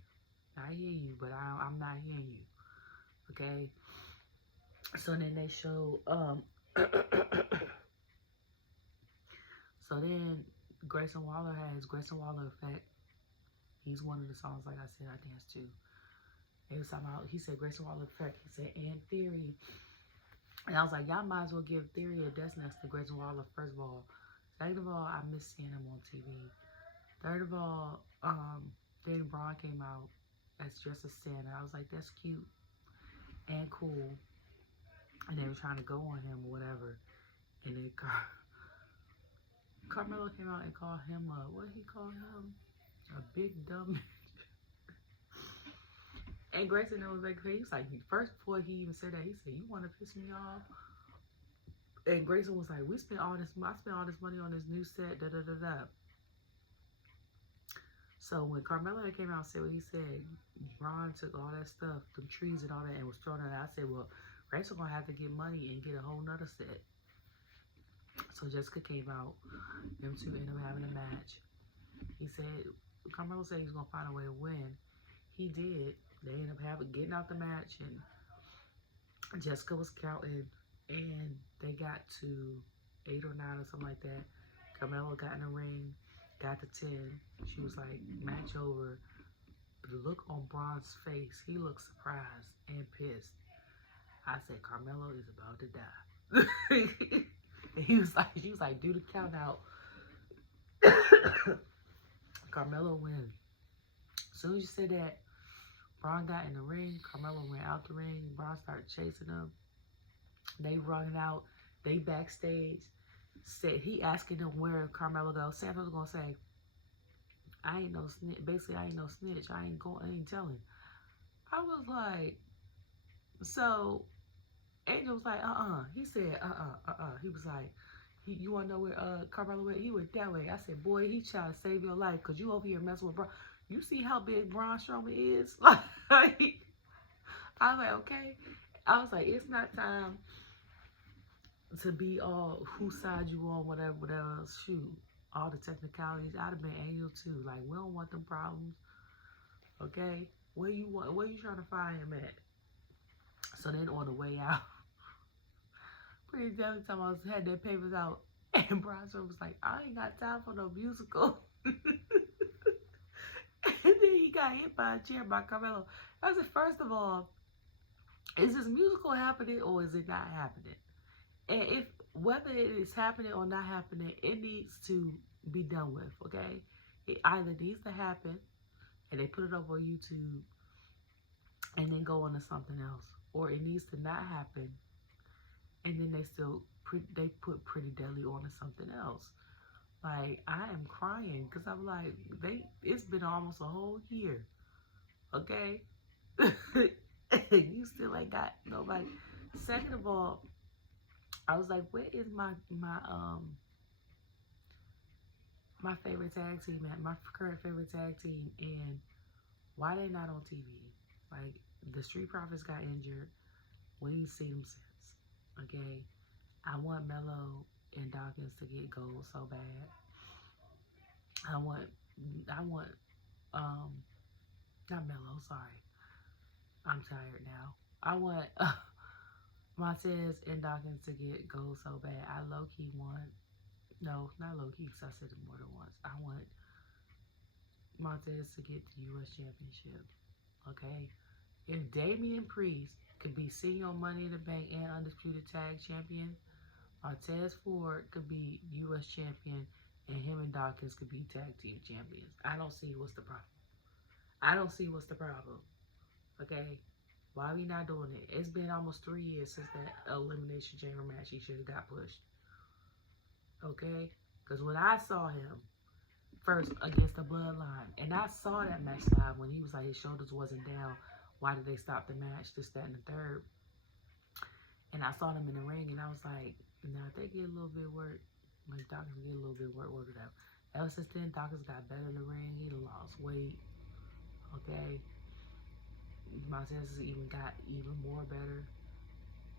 I hear you, but I'm not hearing you. Okay. So then they show, so then Grayson Waller has Grayson Waller Effect. He's one of the songs, like I said, I dance to. He said Grayson Waller Effect. He said, and Theory. And I was like, y'all might as well give Theory a death next to Grayson Waller, first of all. Second of all, I miss seeing him on TV. Third of all, then Braun came out as just a Santa. I was like, that's cute and cool. And they were trying to go on him or whatever. And then Carmelo came out and called him what did he call him? A big dumb bitch. And Grayson was like, he was like, first before he even said that, he said, "You want to piss me off?" And Grayson was like, I spent all this money on this new set, da da da da. So when Carmelo came out and said what he said, Braun took all that stuff, the trees and all that, and was throwing it out. I said, well, Grayson gonna have to get money and get a whole nother set. So Jessica came out. Them two ended up having a match. He said, Carmelo said he was gonna find a way to win. He did. They ended up getting out the match, and Jessica was counting, and they got to 8 or 9 or something like that. Carmelo got in the ring, got to 10. She was like, match over. The look on Braun's face, he looked surprised and pissed. I said, Carmelo is about to die. And she was like, do the count out. Carmelo wins. As soon as you said that, Braun got in the ring. Carmelo went out the ring. Braun started chasing him. They running out. They backstage. Said he asking them where Carmelo goes. Santos gonna say, I ain't no snitch. Basically, I ain't no snitch. I ain't telling. I was like, so Angel was like, He said, He was like, you wanna know where Carmelo went? He went that way. I said, boy, he trying to save your life because you over here messing with Braun. You see how big Braun Strowman is? Like, I was like, okay. I was like, it's not time to be all whose side you on, whatever. Shoot, all the technicalities. I'd have been Angel too. Like, we don't want them problems. Okay, where you trying to find him at? So then on the way out, pretty damn time I had their papers out, and Braun Strowman was like, I ain't got time for no musical. And then he got hit by a chair by Carmelo. I said, first of all, is this musical happening or is it not happening? And if whether it is happening or not happening, it needs to be done with, okay? It either needs to happen and they put it up on YouTube and then go on to something else, or it needs to not happen and then they put Pretty Deadly on to something else. Like, I am crying because I'm like, it's been almost a whole year, okay? You still ain't got nobody. Second of all, I was like, where is my favorite tag team at? My current favorite tag team, and why they not on TV? Like, the Street Profits got injured. We ain't seen them since. Okay, I want Melo and Dawkins to get gold so bad. I want not Melo, sorry. I'm tired now. I want Montez and Dawkins to get gold so bad. I low-key want, no, not low-key because I said it more than once. I want Montez to get the U.S. Championship, okay? If Damian Priest could be Senior Money in the Bank and Undisputed Tag Champion, Montez Ford could be U.S. Champion, and him and Dawkins could be Tag Team Champions. I don't see what's the problem. Okay? Why we not doing it? It's been almost 3 years since that Elimination Chamber match he should have got pushed. Okay? Because when I saw him first against the Bloodline, and I saw that match live when he was like his shoulders wasn't down. Why did they stop the match? This, that, and the third. And I saw them in the ring, and I was like, now if they get a little bit of work, like Dawkins get a little bit of work with them. Ever since then, Dawkins got better in the ring. He lost weight. Okay? Montez has even got even more better.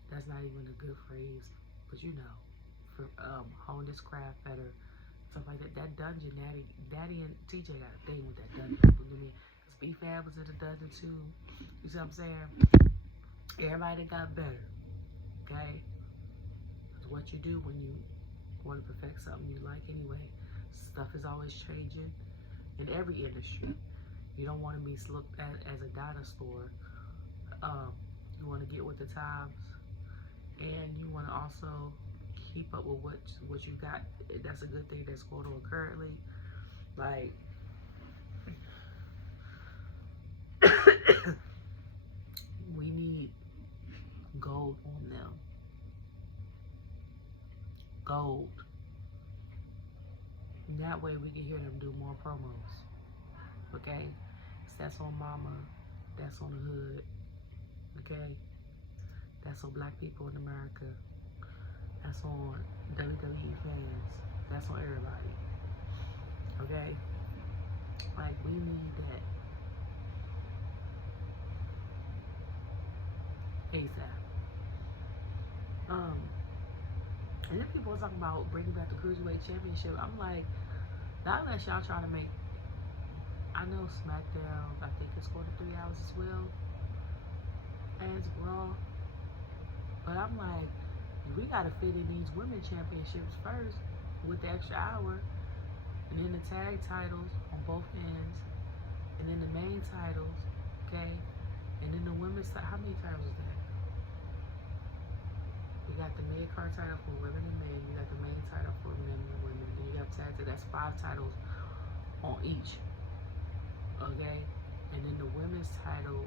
That's not even a good phrase, but you know, for hone his craft better, stuff like that. That dungeon, Daddy and TJ got a thing with that dungeon. Because B-Fab was in the dungeon too. You see what I'm saying? Everybody got better. Okay? That's what you do when you want to perfect something you like anyway. Stuff is always changing in every industry. You don't want to be looked at as a dinosaur. You want to get with the times, and you want to also keep up with what you got. That's a good thing that's going on currently. Like, we need gold on them. Gold. And that way we can hear them do more promos. Okay? That's on Mama. That's on the hood. Okay? That's on black people in America. That's on WWE fans. That's on everybody. Okay? Like, we need that ASAP. And then people are talking about bringing back the Cruiserweight Championship. I'm like, not unless y'all trying to make, I know Smackdown, I think it's going to 3 hours as well as Raw. But I'm like, we got to fit in these women championships first with the extra hour. And then the tag titles on both ends. And then the main titles, okay? And then the women's, how many titles is that? You got the mid-card title for women and men. You got the main title for men and women. Then you got tag titles. That's 5 titles on each. Okay? And then the women's title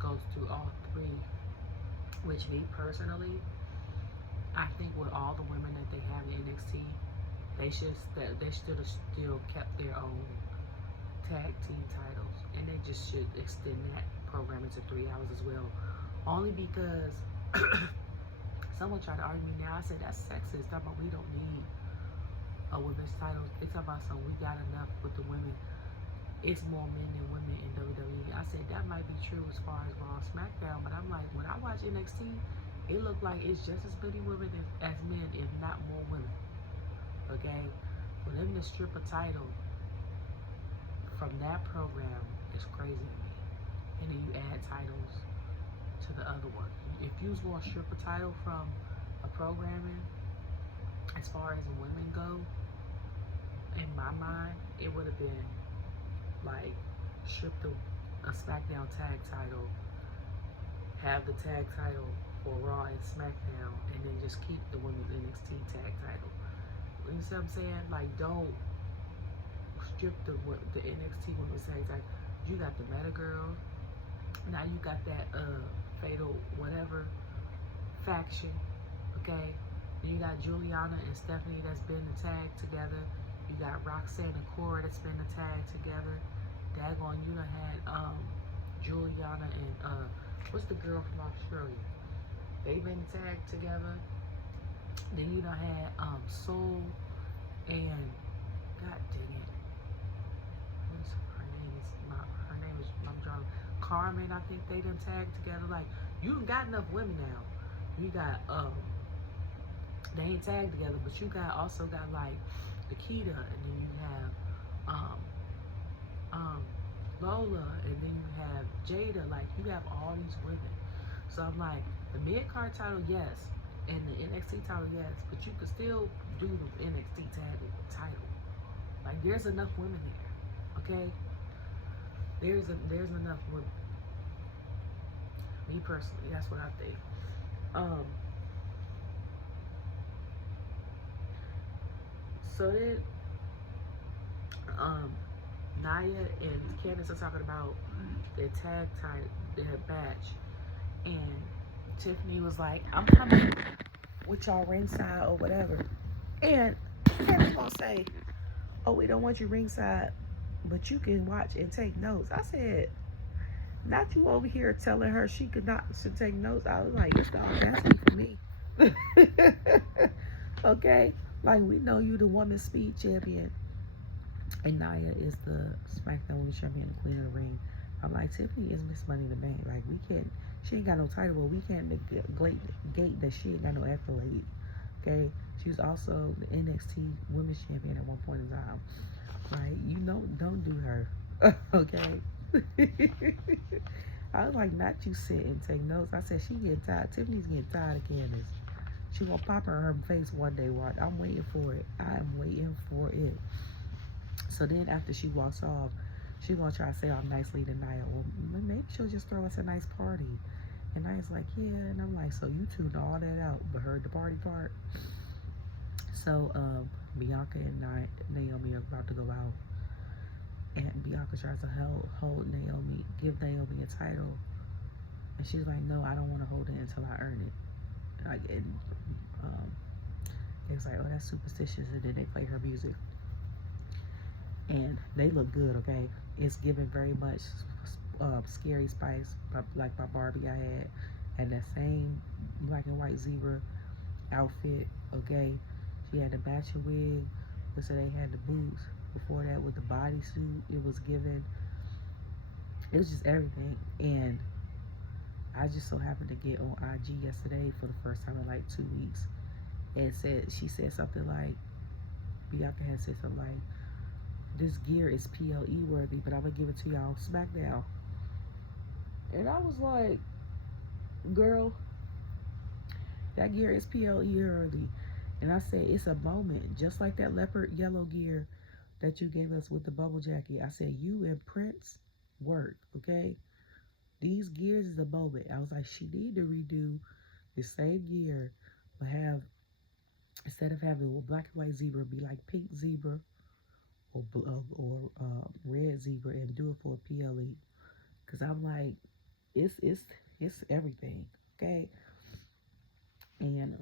goes through all 3. Which, me personally, I think with all the women that they have in NXT, they should have still kept their own tag team titles. And they just should extend that program into 3 hours as well. Only because someone tried to argue me now. I said, that's sexist. Talking about we don't need a women's title. They talk about something, we got enough with the women. It's more men than women in WWE. I said, that might be true as far as Raw and Smackdown. But I'm like, when I watch NXT, it looked like it's just as many women as men, if not more women. Okay? For them to strip a title from that program is crazy to me. And then you add titles to the other one. If you was going to strip a title from a programming, as far as women go, in my mind, it would have been like strip a SmackDown tag title, have the tag title for Raw and SmackDown, and then just keep the women's NXT tag title. You see what I'm saying? Like, don't strip the NXT women's tag title. You got the Meta Girls. Now you got that Fatal whatever faction, okay? You got Juliana and Stephanie that's been the tag together. You got Roxanne and Cora that's been the tag together. Daggone, you done had Juliana and what's the girl from Australia? They've been tagged together. Then you done had Soul and God dang it. What's her name? Her name is I'm drawing. Carmen, I think they done tagged together. Like, you done got enough women now. You got they ain't tagged together, but you also got like Nikita, and then you have Lola, and then you have Jada. Like, you have all these women. So I'm like, the mid-card title, yes, and the NXT title, yes, but you could still do the NXT title. Like, there's enough women there, okay? There's enough women. Me personally, that's what I think. So then, Nia and Candice are talking about their tag title, their match, and Tiffany was like, I'm coming with y'all ringside or whatever. And Candice gonna say, oh, we don't want you ringside, but you can watch and take notes. I said, not you over here telling her she should take notes. I was like, it's the audacity for me. Okay? Like, we know you the women's speed champion. And Nia is the SmackDown Women's Champion, the Queen of the Ring. I'm like, Tiffany is Miss Money in the Bank. Like, we can't, she ain't got no title, but we can't make the gate that she ain't got no accolade. Okay? She was also the NXT Women's Champion at one point in time. Right? You know, don't do her. Okay? I was like, not you sit and take notes. I said, she getting tired. Tiffany's getting tired of Candice. She gonna pop her in her face one day. Watch. I'm waiting for it. I am waiting for it. So then after she walks off, she gonna try to say all nicely to Nia, well, maybe she'll just throw us a nice party. And Nia's like, yeah. And I'm like, so you two know all that out, but heard the party part. So Bianca and Naomi are about to go out. And Bianca tries to hold Naomi, give Naomi a title. And she's like, no, I don't want to hold it until I earn it. Like, and it's like, oh, that's superstitious. And then they play her music. And they look good, okay? It's given very much Scary Spice, like my Barbie I had that same black and white zebra outfit, okay? She had the matching wig, but so they had the boots. Before that, with the bodysuit, it was given. It was just everything. And I just so happened to get on IG yesterday for the first time in like 2 weeks, and she said something like, Bianca had said something like, this gear is PLE worthy, but I'm gonna give it to y'all Smackdown. And I was like, girl, that gear is PLE worthy. And I said, it's a moment, just like that leopard yellow gear that you gave us with the bubble jacket. I said, you and Prince work, okay? These gears is a moment. I was like, she need to redo the same gear, but have, instead of having a black and white zebra, be like pink zebra or red zebra, and do it for a PLE. Cause I'm like, it's everything, okay? And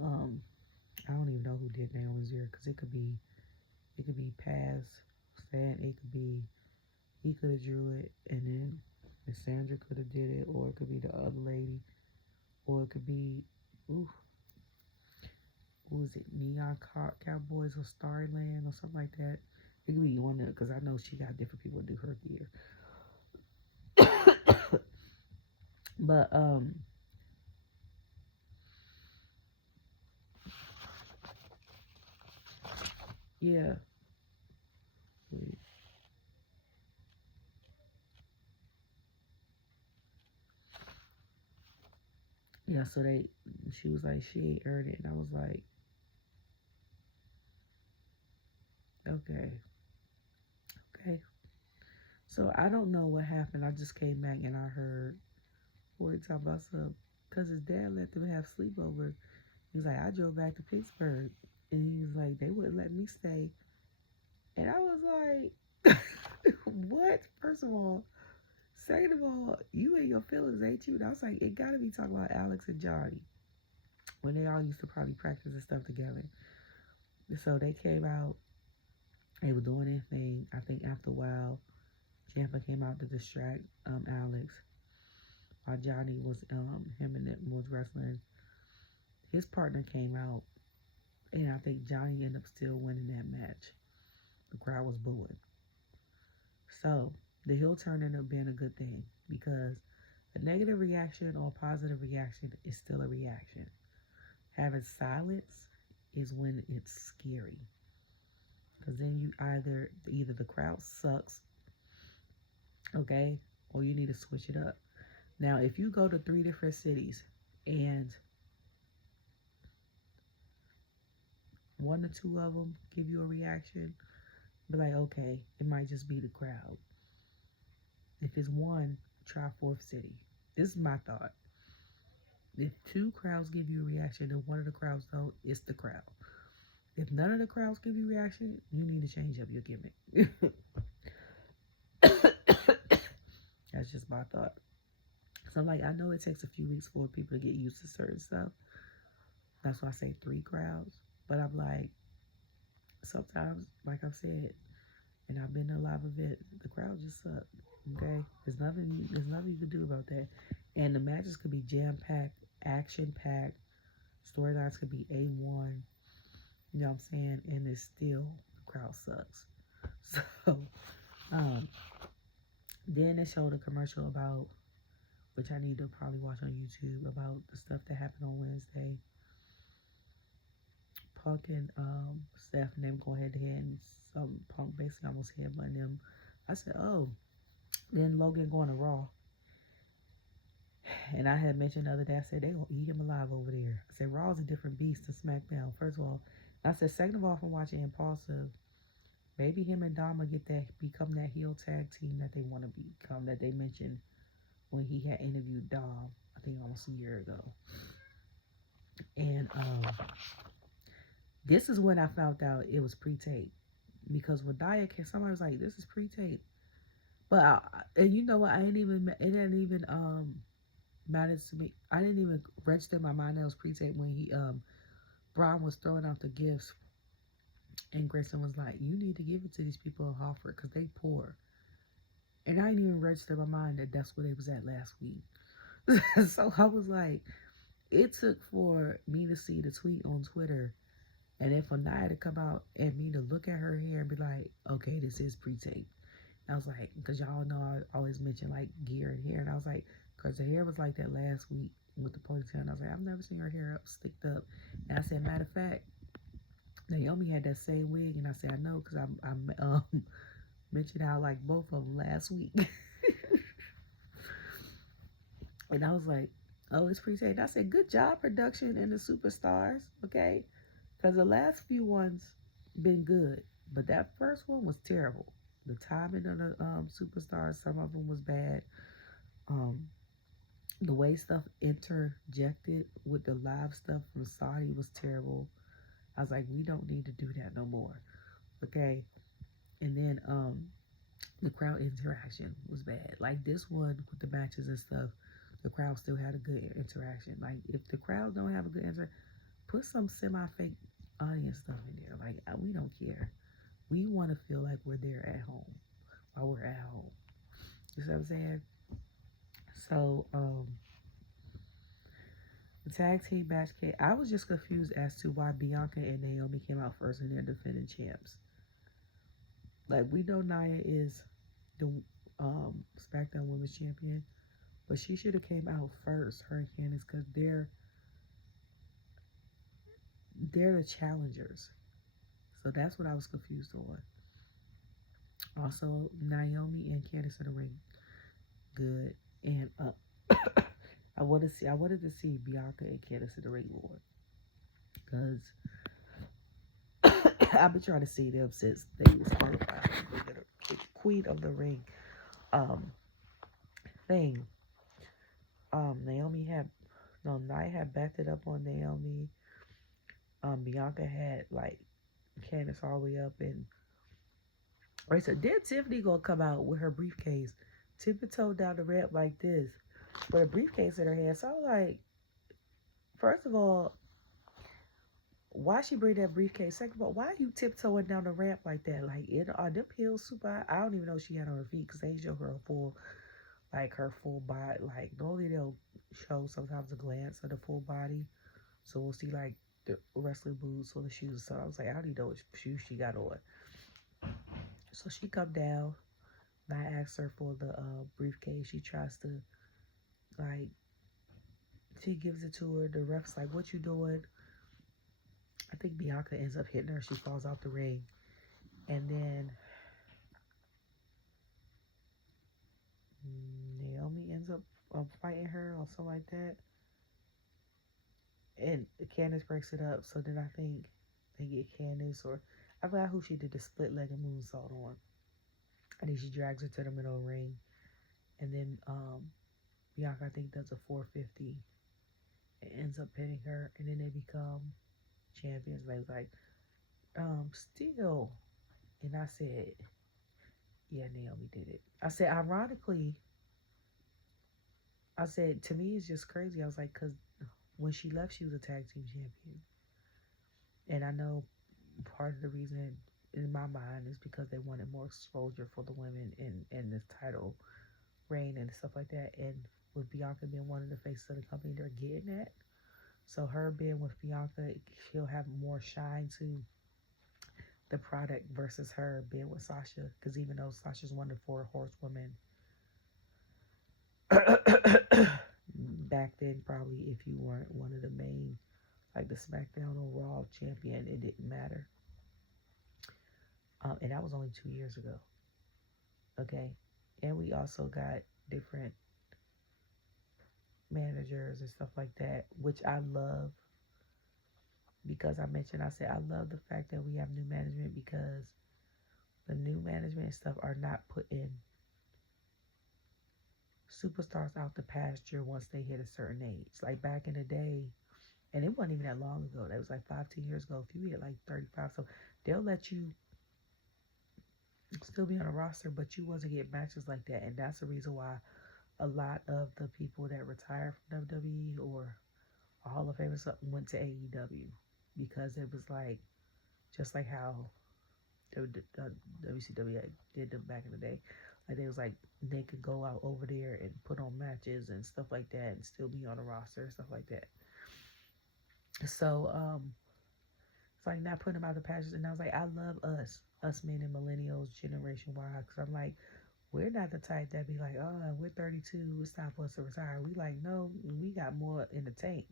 I don't even know who did Naomi's ear, because it could be Paz, Stan, it could be, he could have drew it, and then Miss Sandra could have did it, or it could be the other lady, or it could be, who was it, Neon Cowboys or Starland or something like that. It could be one of, because I know she got different people do her gear. But yeah. Wait. Yeah, so she was like, she ain't earned it. And I was like, okay. So I don't know what happened. I just came back and I heard Boy talk about some, because his dad let them have sleepover. He was like, I drove back to Pittsburgh. And he was like, they wouldn't let me stay. And I was like, what? First of all, second of all, you and your feelings, ain't you? And I was like, it gotta be talking about Alex and Johnny, when they all used to probably practice and stuff together. So they came out, they were doing their thing. I think after a while, Ciampa came out to distract Alex. While Johnny was, him and them was wrestling. His partner came out, and I think Johnny ended up still winning that match. The crowd was booing. So the heel turn ended up being a good thing, because a negative reaction or a positive reaction is still a reaction. Having silence is when it's scary, because then you either the crowd sucks, okay, or you need to switch it up. Now, if you go to 3 different cities and 1 or 2 of them give you a reaction, be like, okay, it might just be the crowd. If it's 1, try 4th city. This is my thought. If 2 crowds give you a reaction and 1 of the crowds don't, it's the crowd. If none of the crowds give you a reaction, you need to change up your gimmick. That's just my thought. So, like, I know it takes a few weeks for people to get used to certain stuff. That's why I say 3 crowds. But I'm like, sometimes, like I've said, and I've been to a live event, the crowd just suck. Okay? There's nothing you can do about that. And the matches could be jam-packed, action-packed, storylines could be A1. You know what I'm saying? And it's still, the crowd sucks. So, then they showed a commercial about, which I need to probably watch on YouTube, about the stuff that happened on Wednesday. Punk and Steph and them go head to head, and some Punk basically almost headbutting them. I said, oh. Then Logan going to Raw. And I had mentioned the other day, I said, they gonna eat him alive over there. I said, Raw's a different beast to SmackDown. First of all, I said, second of all, from watching Impulsive, maybe him and Tama become that heel tag team that they want to become, that they mentioned when he had interviewed Dom, I think almost a year ago. And this is when I found out it was pre-taped, because when Dia came, somebody was like, this is pre-taped. But and you know what, it didn't even matter to me. I didn't even register in my mind that it was pre-taped when he Braun was throwing out the gifts, and Grayson was like, you need to give it to these people in Hartford because they poor. And I didn't even register in my mind that that's where they was at last week. So I was like, it took for me to see the tweet on Twitter and then for Nia to come out and me to look at her hair and be like, okay, this is pre-tape. I was like, because y'all know I always mention like gear and hair. And I was like, because the hair was like that last week with the ponytail. And I was like, I've never seen her hair up, sticked up. And I said, matter of fact, Naomi had that same wig. And I said, I know because I mentioned how I like both of them last week. And I was like, oh, it's pre-tape. And I said, good job, production and the superstars. Okay. Because the last few ones been good. But that first one was terrible. The timing of the superstars, some of them was bad. Um, the way stuff interjected with the live stuff from Saudi was terrible. I was like, we don't need to do that no more. Okay. And then the crowd interaction was bad. Like this one with the matches and stuff, the crowd still had a good interaction. Like if the crowd don't have a good interaction, put some semi-fake audience stuff in there. Like we don't care. We want to feel like we're there at home while we're at home. You see what I'm saying? So, the tag team match came. I was just confused as to why Bianca and Naomi came out first and they're defending champs. Like we know Nia is the SmackDown Women's Champion, but she should have came out first, her and Candice, because they're the challengers. So that's what I was confused on. Also, Naomi and Candice in the ring, good, and I wanted to see Bianca and Candice in the ring more, because I've been trying to see them since they was qualified for the Queen of the Ring thing. Nia had backed it up on Naomi. Bianca had like Candice all the way up, and right, so then Tiffany gonna come out with her briefcase, tiptoe down the ramp like this, with a briefcase in her hand. So I'm like, first of all, why she bring that briefcase? Second of all, why are you tiptoeing down the ramp like that? Like, are them heels super high? I don't even know she had on her feet because they show her full body. Like, normally they'll show sometimes a glance of the full body. So we'll see, like, the wrestling boots or the shoes. So I was like, I don't even know what shoes she got on. So she come down, and I asked her for the briefcase. She tries to, like, she gives it to her. The ref's like, what you doing? I think Bianca ends up hitting her. She falls out the ring. And then Naomi ends up fighting her or something like that. And Candice breaks it up. So then I think they get Candice, or I forgot who she did the split-legged moonsault on. And then she drags her to the middle of the ring. And then Bianca, I think, does a 450. It ends up pinning her. And then they become champions. They was like, still. And I said, yeah, Naomi did it. I said, ironically, to me, it's just crazy. I was like, because when she left, she was a tag team champion. And I know part of the reason in my mind is because they wanted more exposure for the women in this title reign and stuff like that. And with Bianca being one of the faces of the company, they're getting that. So her being with Bianca, she'll have more shine to the product versus her being with Sasha. Because even though Sasha's one of the 4 horsewomen, back then, probably if you weren't one of the main, like the Smackdown or Raw champion, it didn't matter. And that was only 2 years ago. Okay. And we also got different managers and stuff like that, which I love. Because I said I love the fact that we have new management, because the new management and stuff are not putting superstars out the pasture once they hit a certain age. Like back in the day, and it wasn't even that long ago. That was like 5-10 years ago. If you hit like 35, so they'll let you still be on a roster, but you wasn't getting matches like that. And that's the reason why a lot of the people that retired from WWE or Hall of Fame or something went to AEW, because it was like, just like how WCW did them back in the day. Like they was like they could go out over there and put on matches and stuff like that and still be on the roster and stuff like that. So it's like not putting them out the patches. And I was like, I love us meaning millennials, Generation Y, because I'm like, we're not the type that be like, oh, we're 32, it's time for us to retire. We like, no, we got more in the tank.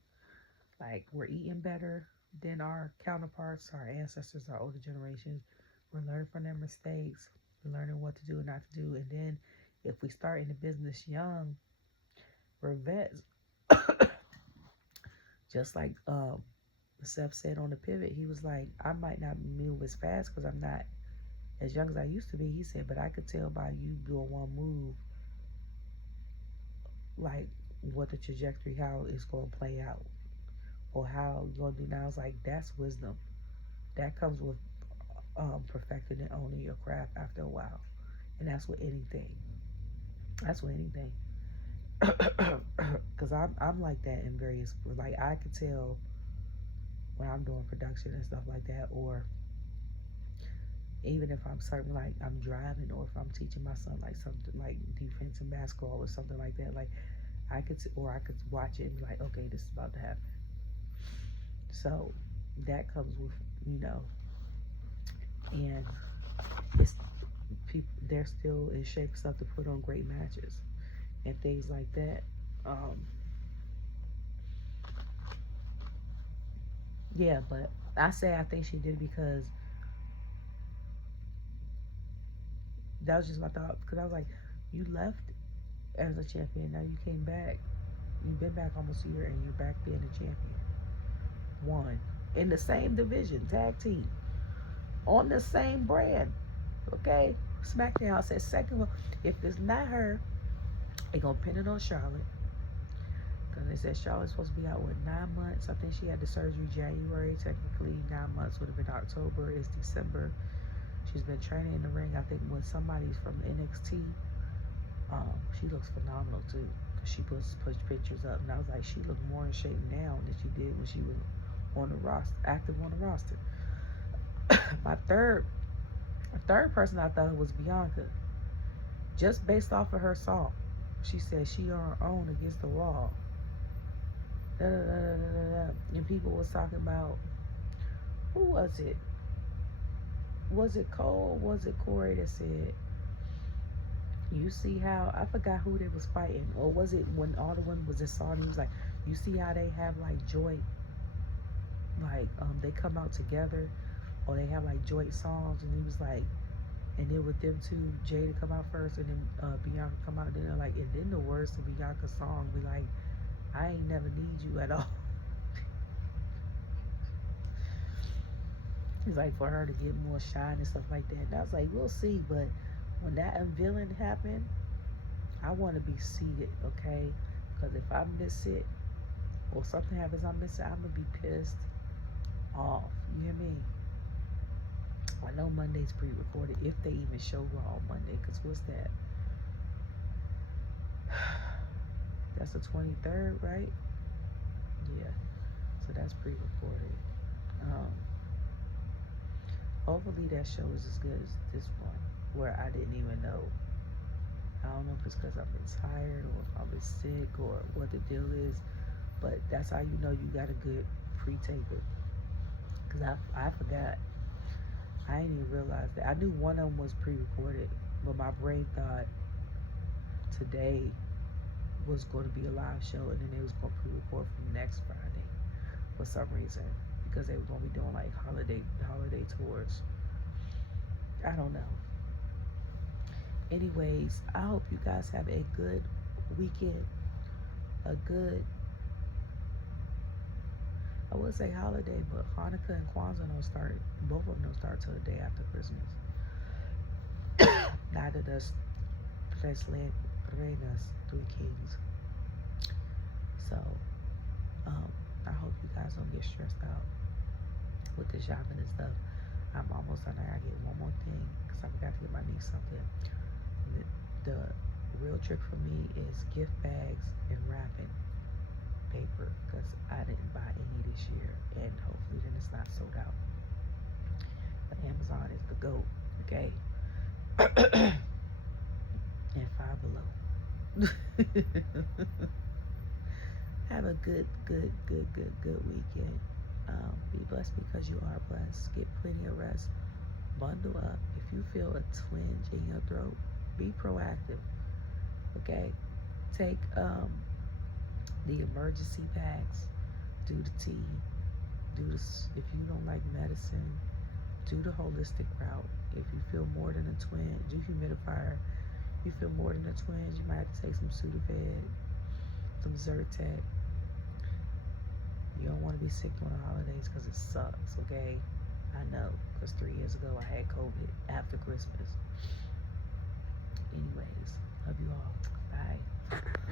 Like, we're eating better than our counterparts, our ancestors, our older generations. We're learning from their mistakes. We're learning what to do and not to do. And then if we start in the business young, we're vets. Just like Seth said on the pivot, he was like, I might not move as fast because I'm not as young as I used to be. He said, but I could tell by you doing one move, like what the trajectory, how it's going to play out, or how you're going to do now. It's like, that's wisdom. That comes with perfecting and owning your craft after a while. And that's with anything. That's with anything. Because I'm like that in various, like I could tell when I'm doing production and stuff like that, or even if I'm certain, like I'm driving, or if I'm teaching my son like something like defense and basketball or something like that, like I could watch it and be like, okay, this is about to happen. So that comes with, and it's people, they're still in shape stuff to put on great matches and things like that. Yeah, but I think she did it because that was just my thought. Because I was like, you left as a champion, now you came back. You've been back almost a year, and you're back being a champion. One in the same division, tag team, on the same brand. Okay, Smackdown says second one. If it's not her, they gonna pin it on Charlotte. Because they said Charlotte's supposed to be out with 9 months. I think she had the surgery January. Technically, 9 months would have been October. It's December. She's been training in the ring, I think, with somebody from NXT. She looks phenomenal too. Cause she puts pictures up, and I was like, she looked more in shape now than she did when she was on the roster, active on the roster. My third person I thought was Bianca, just based off of her song. She said she on her own against the wall. And people was talking about, who was it? Was it Cole? Was it Corey that said, you see how, I forgot who they was fighting, or was it when all the one was in Saudi? He was like, you see how they have like joint, like they come out together, or they have like joint songs, and he was like, and then with them two, Jada come out first, and then Bianca come out, and then they're like, and then the words to Bianca's song be like, I ain't never need you at all. It's like for her to get more shine and stuff like that. And I was like, we'll see, but when that unveiling happened, I want to be seated, okay? Because if I miss it, or something happens, I miss it, I'm going to be pissed off. You hear me? I know Monday's pre-recorded, if they even show Raw on Monday, because what's that? That's the 23rd, right? Yeah. So that's pre-recorded. Hopefully that show is as good as this one, where I didn't even know. I don't know if it's because I've been tired, or if I've been sick, or what the deal is, but that's how you know you got a good pre-taper. Because I forgot. I didn't even realize that. I knew one of them was pre-recorded, but my brain thought today was going to be a live show, and then it was going to pre-record from next Friday for some reason, because they were going to be doing like holiday tours. I don't know. Anyways, I hope you guys have a good weekend, a good, I would say holiday, but Hanukkah and Kwanzaa don't start, both of them don't start till the day after Christmas. Neither does Tres Reinas, Three Kings. So, I hope you guys don't get stressed out with the shopping and stuff. I'm almost done. I gotta get one more thing, because I forgot to get my niece something. The real trick for me is gift bags and wrapping paper, because I didn't buy any this year, and hopefully then it's not sold out. But Amazon is the GOAT, okay? Have a good weekend. Be blessed because you are blessed. Get plenty of rest. Bundle up. If you feel a twinge in your throat, be proactive. Okay? Take the emergency packs. Do the tea. If you don't like medicine, do the holistic route. If you feel more than a twinge, do humidifier. If you feel more than a twinge, you might have to take some Sudafed, some Zyrtec. You don't want to be sick during the holidays because it sucks, okay? I know, because 3 years ago I had COVID after Christmas. Anyways, love you all. Bye.